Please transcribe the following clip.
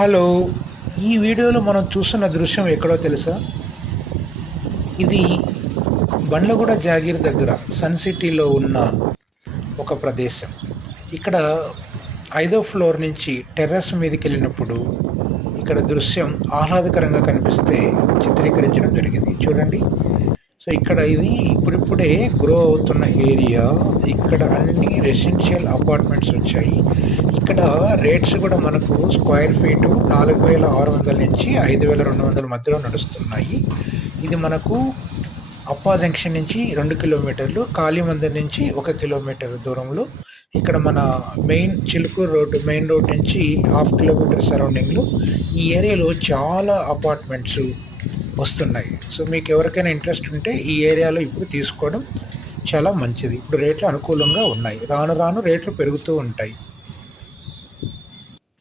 Hello! ఈ వీడియోలో మనం చూస్తున్న దృశ్యం ఎక్కడో తెలుసా? ఇది బండ్లగూడ జాగీర్ దగ్గర సన్ సిటీలో ఉన్న ఒక ప్రదేశం. ఇక్కడ ఐదో ఫ్లోర్ నుంచి టెర్రస్ మీదకెళ్ళినప్పుడు ఇక్కడ దృశ్యం ఆహ్లాదకరంగా కనిపిస్తే చిత్రీకరించడం జరిగింది. చూడండి. సో, ఇక్కడ ఇది ఇప్పుడిప్పుడే గ్రో అవుతున్న ఏరియా. ఇక్కడ అన్ని రెసిడెన్షియల్ అపార్ట్మెంట్స్ వచ్చాయి. ఇక్కడ రేట్స్ కూడా మనకు స్క్వేర్ ఫీటు 4,600 నుంచి 5,200 మధ్యలో నడుస్తున్నాయి. ఇది మనకు అప్పా జంక్షన్ నుంచి 2 కిలోమీటర్లు, కాళీమందిర్ నుంచి 1 కిలోమీటర్ దూరంలో ఇక్కడ మన చిలుకూరు రోడ్డు మెయిన్ రోడ్ నుంచి హాఫ్ కిలోమీటర్ సరౌండింగ్‌లో ఈ ఏరియాలో చాలా అపార్ట్మెంట్స్ వస్తున్నాయి. సో, మీకు ఎవరికైనా ఇంట్రెస్ట్ ఉంటే ఈ ఏరియాలో ఇప్పుడు తీసుకోవడం చాలా మంచిది. ఇప్పుడు రేట్లు అనుకూలంగా ఉన్నాయి. రాను రాను రేట్లు పెరుగుతూ ఉంటాయి.